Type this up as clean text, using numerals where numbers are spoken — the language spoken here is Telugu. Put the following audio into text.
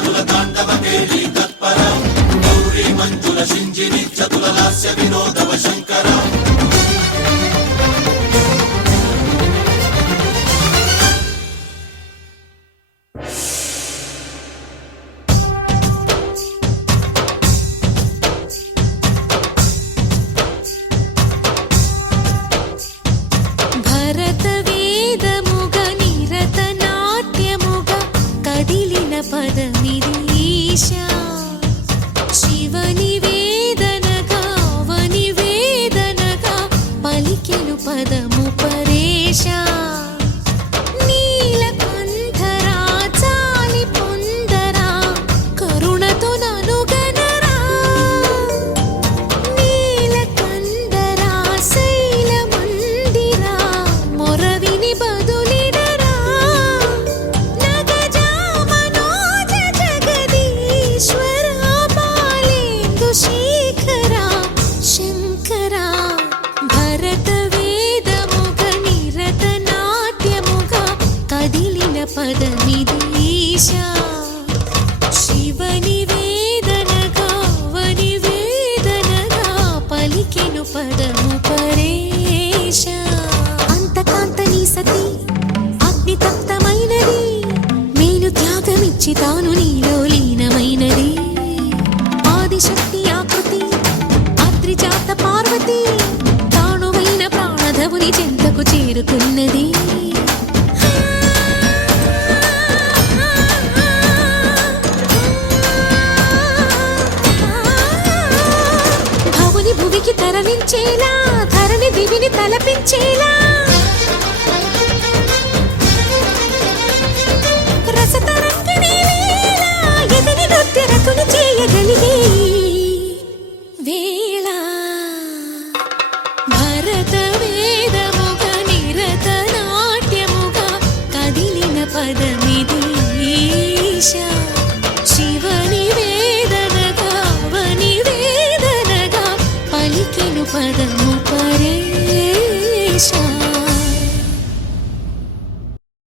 మనుల తాండవ కేళి తత్పర గౌరీ మంజుల శింజిని చతుల లాస్య వినోదవ శంకర పదము పరేషా నీలకంఠరా చాలి పొందరా కరుణతో నను గనరా నీలకంఠరా శైల మందిరా మొరవిని బదులిడరా నగజా మనోజ జగదీశ్వరా బాలేందు శేఖరా శంకరా భరత పదమిదీశా శివని వేదనగా వని వేదనగా పలికెను పదము పరేష అంతకాంతని సతి అగ్ని తప్తమైనది మేను త్యాగమిచ్చి తాను నీలో లీనమైనది ఆదిశక్తి ఆకృతి అత్రిజాత పార్వతి తానువైన ప్రాణధవుని చెంతకు చేరుకున్నది భువికి తరలించేలా ధరణి దివిని తలపించేలా రసతరంగిణి వేళ ఎదిని నృత్యరతులు చేయగలిగే వేళ భరత వేదముగ నిరత నాట్యముగా కదిలిన పదమిది ఈశా శివని వేదనగా వని వేదనగా పలికెను పదము పరేషా